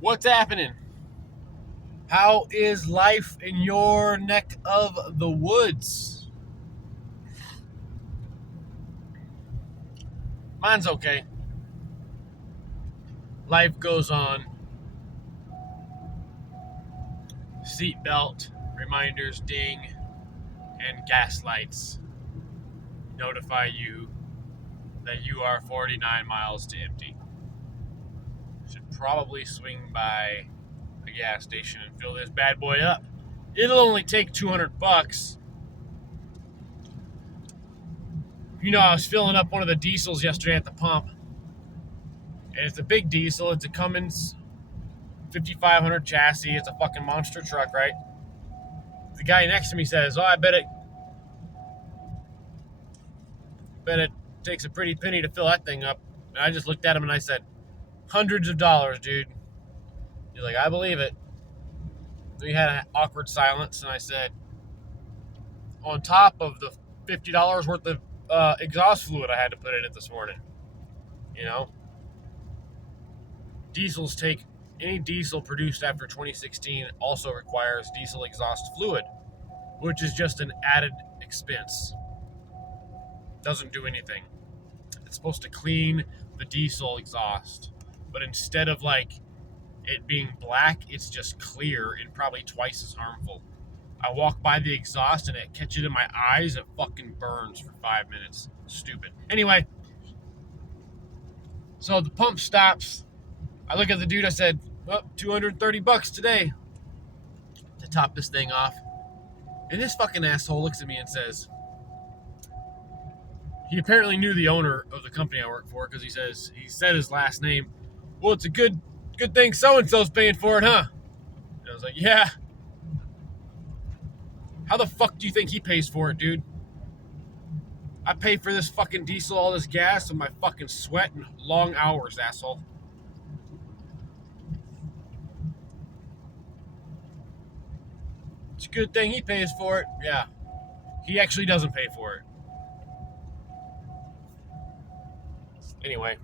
What's happening? How is life in your neck of the woods? Mine's okay. Life goes on. Seatbelt reminders ding, and gas lights notify you that you are 49 miles to empty. Should probably swing by a gas station and fill this bad boy up. It'll only take $200. I was filling up one of the diesels yesterday at the pump, and it's a big diesel. It's a Cummins 5500 chassis. It's a fucking monster truck, right? The guy next to me says, "Oh, I bet it takes a pretty penny to fill that thing up." And I just looked at him and I said, "Hundreds of dollars, dude." He's like, "I believe it." We had an awkward silence, and I said, "On top of the $50 worth of exhaust fluid I had to put in it this morning, you know, any diesel produced after 2016 also requires diesel exhaust fluid, which is just an added expense. Doesn't do anything. It's supposed to clean the diesel exhaust, but instead of it being black, it's just clear and probably twice as harmful. I walk by the exhaust and it catches in my eyes. It fucking burns for 5 minutes. Stupid. Anyway, so the pump stops. I look at the dude. I said, "Well, $230 today to top this thing off." And this fucking asshole looks at me and says, he apparently knew the owner of the company I work for, because he said his last name. "Well, it's a good thing so-and-so's paying for it, huh?" And I was like, "Yeah. How the fuck do you think he pays for it, dude? I pay for this fucking diesel, all this gas, with my fucking sweat and long hours, asshole." It's a good thing he pays for it. Yeah. He actually doesn't pay for it. Anyway.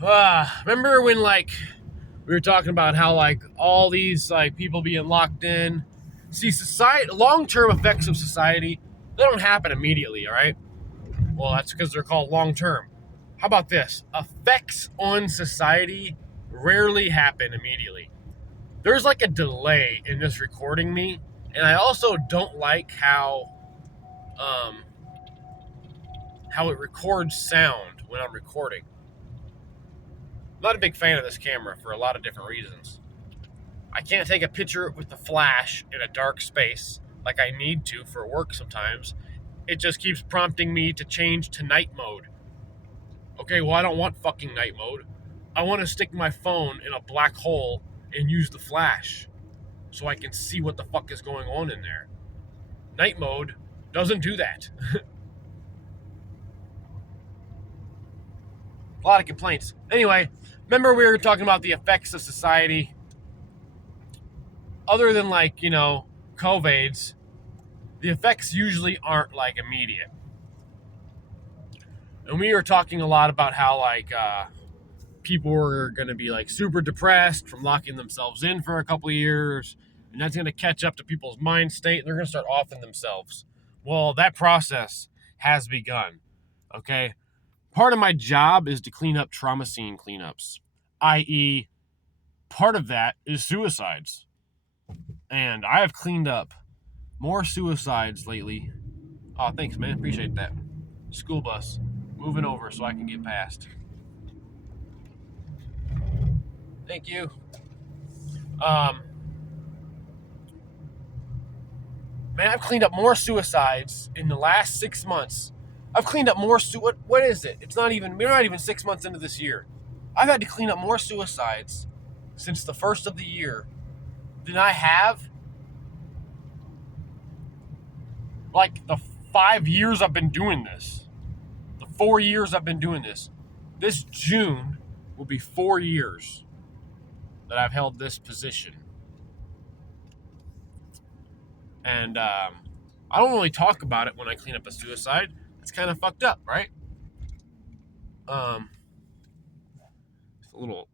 Remember when, we were talking about how, all these, people being locked in? See, long-term effects of society, they don't happen immediately, all right? Well, that's because they're called long-term. How about this? Effects on society rarely happen immediately. There's a delay in this recording me, and I also don't like how it records sound when I'm recording. I'm not a big fan of this camera for a lot of different reasons. I can't take a picture with the flash in a dark space like I need to for work sometimes. It just keeps prompting me to change to night mode. Okay, well, I don't want fucking night mode. I want to stick my phone in a black hole and use the flash so I can see what the fuck is going on in there. Night mode doesn't do that. A lot of complaints. Anyway, remember we were talking about the effects of society. Other than COVIDs, the effects usually aren't immediate. And we were talking a lot about how people were going to be super depressed from locking themselves in for a couple of years, and that's going to catch up to people's mind state, and they're going to start offing themselves. Well, that process has begun. Okay, part of my job is to clean up trauma scene cleanups, i.e., part of that is suicides, and I have cleaned up more suicides lately. Oh, thanks, man. Appreciate that. School bus moving over so I can get past. Thank you. Man, I've cleaned up more suicides in the last 6 months. I've cleaned up more what is it? We're not even 6 months into this year. I've had to clean up more suicides since the first of the year than I have the 5 years I've been doing this. The 4 years I've been doing this. This June will be 4 years that I've held this position. And I don't really talk about it when I clean up a suicide. It's kind of fucked up, right? It's a little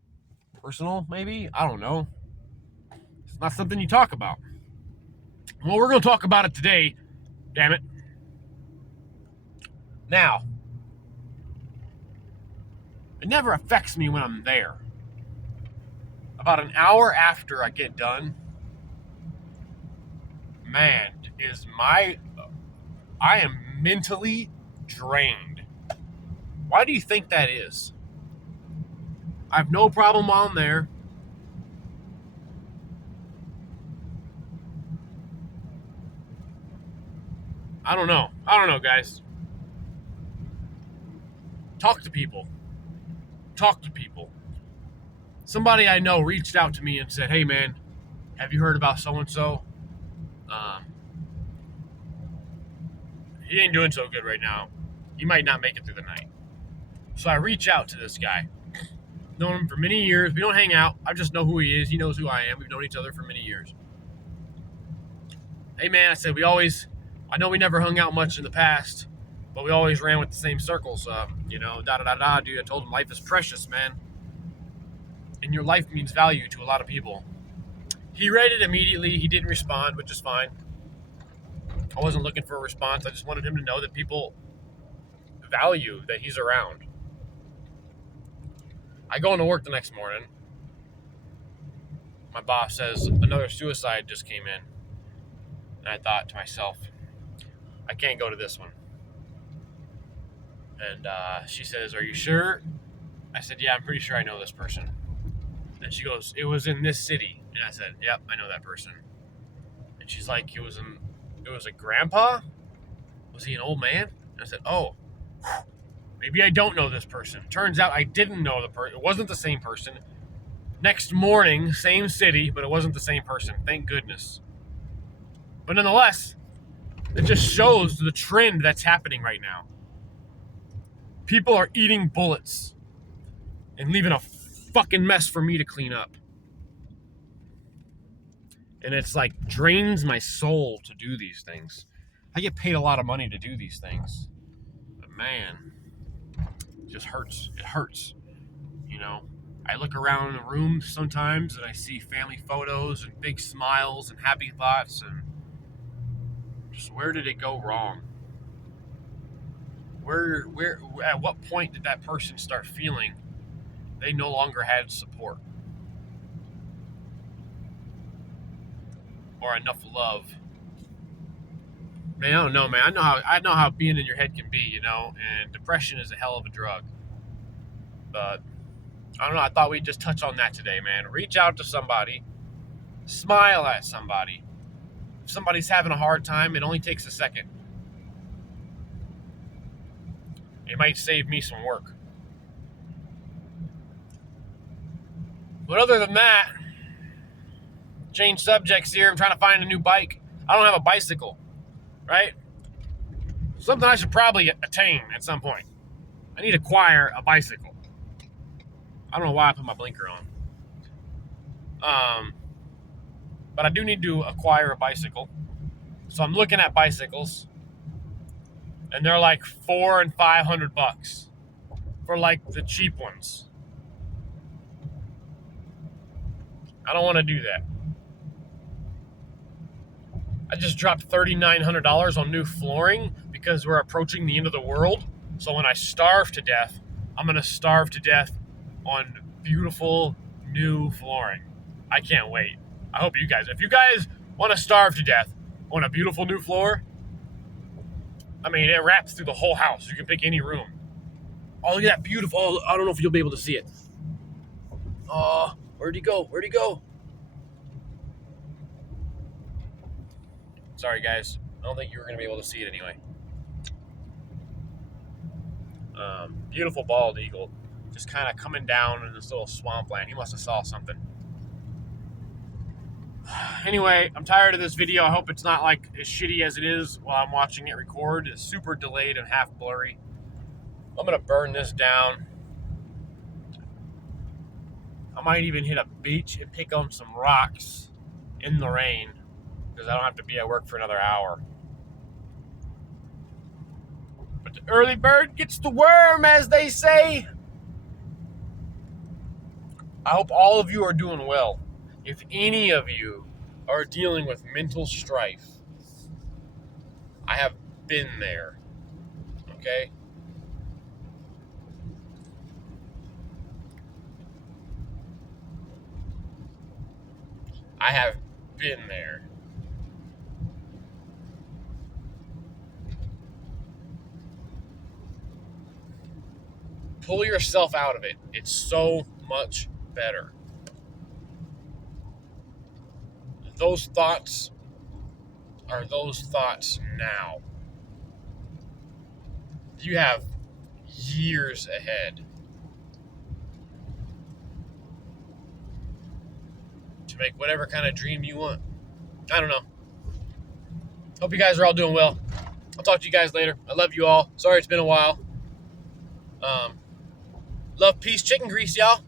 Personal, maybe? I don't know. It's not something you talk about. Well, we're going to talk about it today, damn it. Now, it never affects me when I'm there. About an hour after I get done, man, I am mentally drained. Why do you think that is? I have no problem while I'm there. I don't know, guys. Talk to people. Somebody I know reached out to me and said, hey man, have you heard about so-and-so? He ain't doing so good right now. He might not make it through the night. So I reach out to this guy. Known him for many years. We don't hang out. I just know who he is. He knows who I am. We've known each other for many years. Hey man, I said, I know we never hung out much in the past, but we always ran with the same circles. Dude, I told him life is precious, man. And your life means value to a lot of people. He read it immediately. He didn't respond, which is fine. I wasn't looking for a response. I just wanted him to know that people value that he's around. I go into work the next morning. My boss says another suicide just came in. And I thought to myself, I can't go to this one. And she says, are you sure? I said, yeah, I'm pretty sure I know this person. And she goes, it was in this city. And I said, yep, I know that person. And she's like, it was a grandpa? Was he an old man? And I said, oh, maybe I don't know this person. Turns out I didn't know the person. It wasn't the same person. Next morning, same city, but it wasn't the same person. Thank goodness. But nonetheless, it just shows the trend that's happening right now. People are eating bullets and leaving a fucking mess for me to clean up. And it's like drains my soul to do these things. I get paid a lot of money to do these things. But man, it just hurts. It hurts. I look around the room sometimes and I see family photos and big smiles and happy thoughts, and just where did it go wrong? Where at what point did that person start feeling they no longer had support or enough love? Man, I don't know, man. I know how being in your head can be, and depression is a hell of a drug. But I don't know. I thought we'd just touch on that today, man. Reach out to somebody. Smile at somebody. If somebody's having a hard time, it only takes a second. It might save me some work. But other than that, change subjects here. I'm trying to find a new bike. I don't have a bicycle, right? Something I should probably attain at some point. I need to acquire a bicycle. I don't know why I put my blinker on. But I do need to acquire a bicycle. So I'm looking at bicycles, and they're like $400 and $500 for like the cheap ones. I don't want to do that. I just dropped $3,900 on new flooring because we're approaching the end of the world. So when I starve to death, I'm going to starve to death on beautiful new flooring. I can't wait. I hope if you guys want to starve to death on a beautiful new floor, it wraps through the whole house. You can pick any room. Oh, look at that beautiful. I don't know if you'll be able to see it. Oh, where'd he go? Sorry, guys. I don't think you were going to be able to see it anyway. Beautiful bald eagle. Just kind of coming down in this little swampland. He must have saw something. Anyway, I'm tired of this video. I hope it's not like as shitty as it is while I'm watching it record. It's super delayed and half blurry. I'm going to burn this down. I might even hit a beach and pick on some rocks in the rain because I don't have to be at work for another hour. But the early bird gets the worm, as they say. I hope all of you are doing well. If any of you are dealing with mental strife, I have been there. Okay? I have been there. Pull yourself out of it. It's so much better. Those thoughts are those thoughts now. You have years ahead to make whatever kind of dream you want. I don't know. Hope you guys are all doing well. I'll talk to you guys later. I love you all. Sorry it's been a while. Love, peace, chicken grease, y'all.